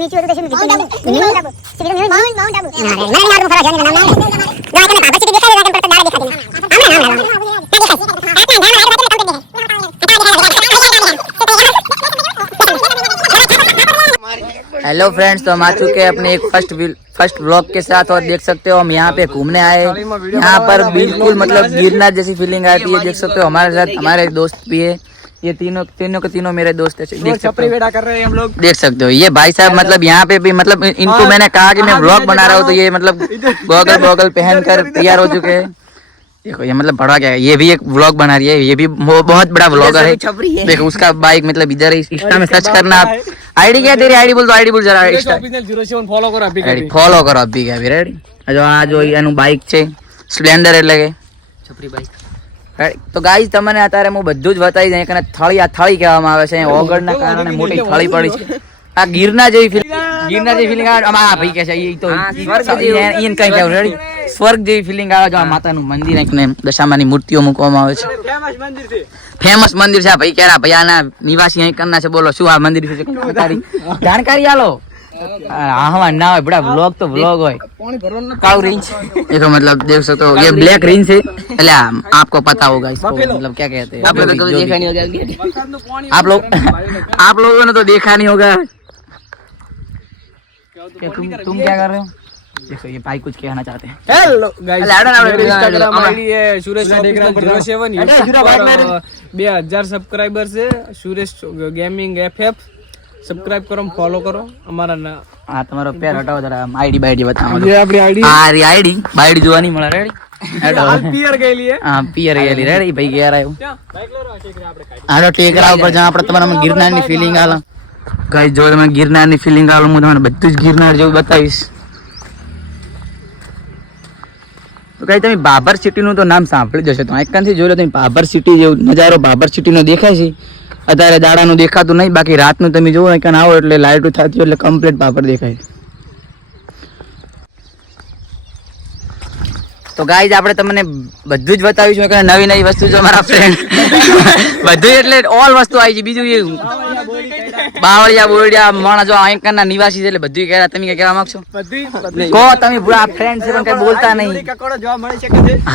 Mini चूहे तो mini mount Abu city में माउंट आबू ना मैं यार फरा जाने नाम ना ना इतना बाबा सिटी दिखा दे पर दाड़ा दिखा दे हेलो फ्रेंड्स, तो हम आ चुके हैं अपने एक फर्स्ट व्लॉग के साथ और देख सकते हो हम यहाँ पे घूमने आए। यहाँ पर बिल्कुल मतलब गिरनार जैसी फीलिंग आती है। देख सकते हो हमारे साथ हमारे दोस्त भी है। ये तीनों के तीनों मेरे दोस्त है। देख सकते हो कर रहे हैं हम लोग। देख सकते हो ये भाई साहब मतलब यहाँ पे भी मतलब इनको मैंने कहा कि मैं व्लॉग बना रहा हूँ तो ये मतलब गॉगल पहन कर तैयार हो चुके हैं। देखो ये मतलब बड़ा क्या है, ये भी एक व्लॉग बना रही है। ये भी बहुत बड़ा व्लॉगर है। देखो उसका बाइक मतलब इधर इंस्टा में सर्च करना आप। आईडी क्या तेरी आईडी बोल दो, आईडी बोल जरा। फॉलो करो अभी ફોલો કરો અભી કે રેડી જો આ જો એનું બાઇક છે સ્પ્લેન્ડર એટલે કે છપરી બાઇક। તો ગાઈઝ તમને અત્યારે હું બધું જ બતાવી દઉં કે થળી આ થળી કહેવામાં આવે છે। ઓગળના કારણે મોટી થળી પડી છે। આ ગિરનાર જેવી ફીલિંગ આવે આમાં ભાઈ કે છે એ તો ઈન કઈ કહેવું રેડી સ્વર્ગ જેવી ફીલિંગ આવે। જો આ માતાનું મંદિર એકને દશામાની મૂર્તિઓ મૂકવામાં આવે છે। ફેમસ મંદિર છે ભાઈ કેરા ભાઈ આના નિવાસી અહીં કરના છે। બોલો શું આ મંદિર વિશે જાણકારી આલો। हाँ ना हो बड़ा व्लॉग तो व्लॉग हो काउ रिंच देखो मतलब देख सकते हो ये ब्लैक रिंच है। चले आपको पता होगा इसको मतलब क्या कहते हैं। आप लोगों ने कभी देखा नहीं होगा। आप लोगों ने तो देखा नहीं होगा। तुम क्या कर रहे हो? देखो ये भाई कुछ कहना चाहते हैं। हेलो गाइस, इंस्टाग्राम आईडी है सुरेश 2000 सब्सक्राइबर से सुरेश गेमिंग एफएफ सब्सक्राइब करो फॉलो करो हमारा ना। हाँ तुम्हारा पैर हटाओ जरा आईडी बाईडी बताओ। ये अपनी आईडी आ रही आईडी बाईडी જોવા નહીં મળે રેડી पियर ગયેલી है। હા પિયર ગયેલી રેડી ભાઈ ગયા રહ્યો આનો ટેકરા ઉપર જ્યાં આપણે તમારા ગિરનારની ફીલિંગ આલે ગાઈસ જો તમે ગિરનારની ફીલિંગ આલે હું તમને બધું જ ગિરનાર જેવું બતાવીશ। તો ગાઈસ તમે બાબર સિટી નું તો નામ સાંભળી જશે તો એકંથી જોઈ લો તમે બાબર સિટી જેવો નજારો બાબર સિટી નો દેખાય છે। અત્યારે દાડાનું દેખાતું નહીં બાકી રાતનું તમે જોવો કે આવો એટલે લાઇટો થતી એટલે કમ્પ્લીટ બાબર દેખાય। તો ગાઈઝ આપણે તમને બધું જ બતાવીશું કે નવી નવી વસ્તુ જો મારા ફ્રેન્ડ બધું એટલે ઓલ વસ્તુ આવી છે। બીજું એ બાવળિયા બોળિયા માણસ જો અહીંકરના નિવાસી છે એટલે બધું કહેવા તમે કે કહેવા માંગશો કહો તમે પૂરા ફ્રેન્ડ છે પણ કઈ બોલતા નહીં।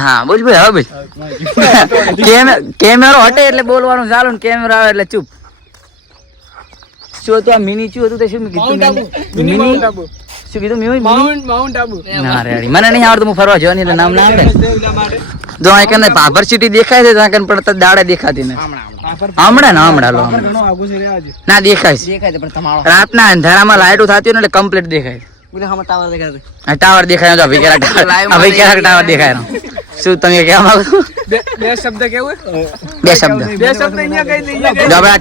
હા બોલ ભાઈ હવે બોલ કેમેરો હટે એટલે બોલવાનું ચાલુ ને કેમેરો આવે એટલે ચૂપ। શું હતું આ મિની શું હતું તે શું કીધું મિની શું કીધું માઉન્ટ આબુ ના રેડી મને નહીં આવડતું હું ફરવા જવાની એટલે નામ ના આવડે। જો અહીં કને બાબર સિટી દેખાય છે ત્યાં કને પણ દાડે દેખાતી ને હમણાં લો ના દેખાય છે રાતના અંધારામાં લાઈટો થતી હોય ને એટલે કમ્પ્લીટ દેખાય। ટાવર દેખાય તો ભાઈ કેરા ટાવર દેખાય। શું તમે કહેવા માંગો? બે શબ્દ કેવું? બે શબ્દ અહીંયા કહી દઈએ। જો આપણે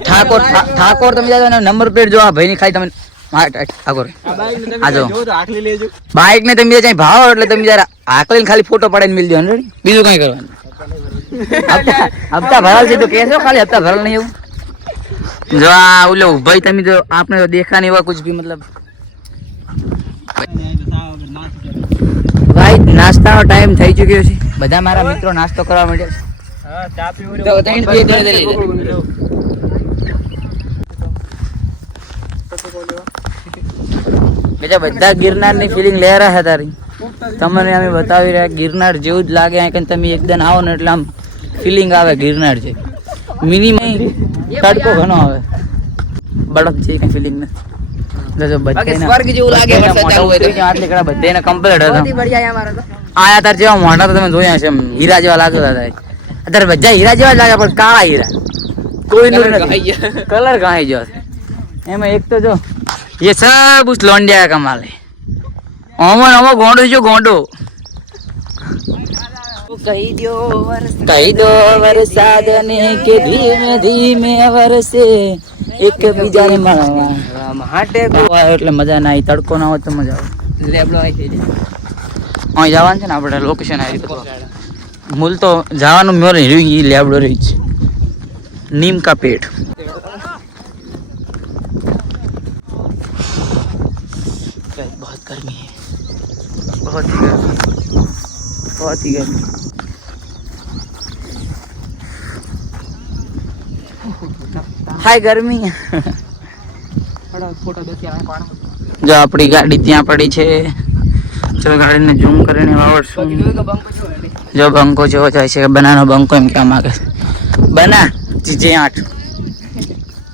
ઠાકોર તમે જાવ નંબર પ્લેટ જો આ ભાઈ ની ખાઈ તમે ઠાકોર બાઈક ને તમે જાય ભાવ એટલે તમે જરા આકલીને ખાલી ફોટો પાડીને મિલ દો બીજું કઈ કરવાનું। હપ્તા ભરાલ છે તો કેસો ખાલી હપ્તા ભરાલ નહીં એવું જો આ ઓલો ભાઈ તમે જો આપણે તો દેખા નહીં हुआ कुछ भी मतलब ભાઈ નાસ્તાનો ટાઈમ થઈ ચુક્યો છે। બધા મારા મિત્રો નાસ્તો કરવા માંડ્યા છે। બીજા બધા ગિરનાર ની ફિલિંગ લે રહ્યા છે તારી તમને અમે બતાવી રહ્યા ગિરનાર જેવું જ લાગે। અહીં તમે એકદમ આવો ને એટલે આમ ફિલિંગ આવે ગિરનાર છે। મિનિમમ તડકો ઘણો આવે બળફ છે કઈ ફિલિંગ નથી। સ્વર્ગ જેવું લાગે બધાને કમ્પ્લીટ આયા તાર જેવા મોઢા તો તમે જોયા છે હીરા જેવા લાગતા હતા। અત્યારે બધા હીરા જેવા જ લાગે પણ કાળા હીરા કોઈ નથી કલર ઘાઈ ગયો એમાં એક તો જો ये सब उस लौंडिया का कमाल है। ओमो गोंडो जो गोंडो कही दो वरसाद ने के धीमे धीमे वरसे एक बीजा ने મળવા માટે એટલે મજા ના આવી। તડકો ના હોય તો મજા આવે। લેબડો આવી છે અહીં જવાનું છે ને આપણે લોકેશન આવી રીતે મૂલ તો જવાનું મેં રહ્યું લેબડો રહી છે નીમ કા પેટ। बहुत गर्मी है बहुत ही गर्मी। हाय गर्मी फोटो देखिए જો આપણી ગાડી ત્યાં પડી છે. ચલો ગાડીને ઝૂમ કરીને વાવડશું. જો બંકો જેવો જાય છે, બનાનો બંકો એમ કહેવા માંગે છે. બના જીજે 8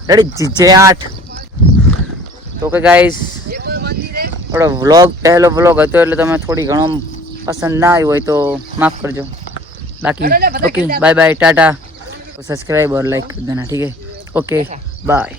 રેડી, જીજે 8. તો કે ગાઈસ થોડો વ્લોગ પહેલો વ્લોગ હતો એટલે તમે થોડી ઘણો પસંદ ના આવ્યો હોય તો માફ કરજો. બાકી okay, bye bye, tata. Subscribe और लाइक कर देना, ठीक है? Okay bye.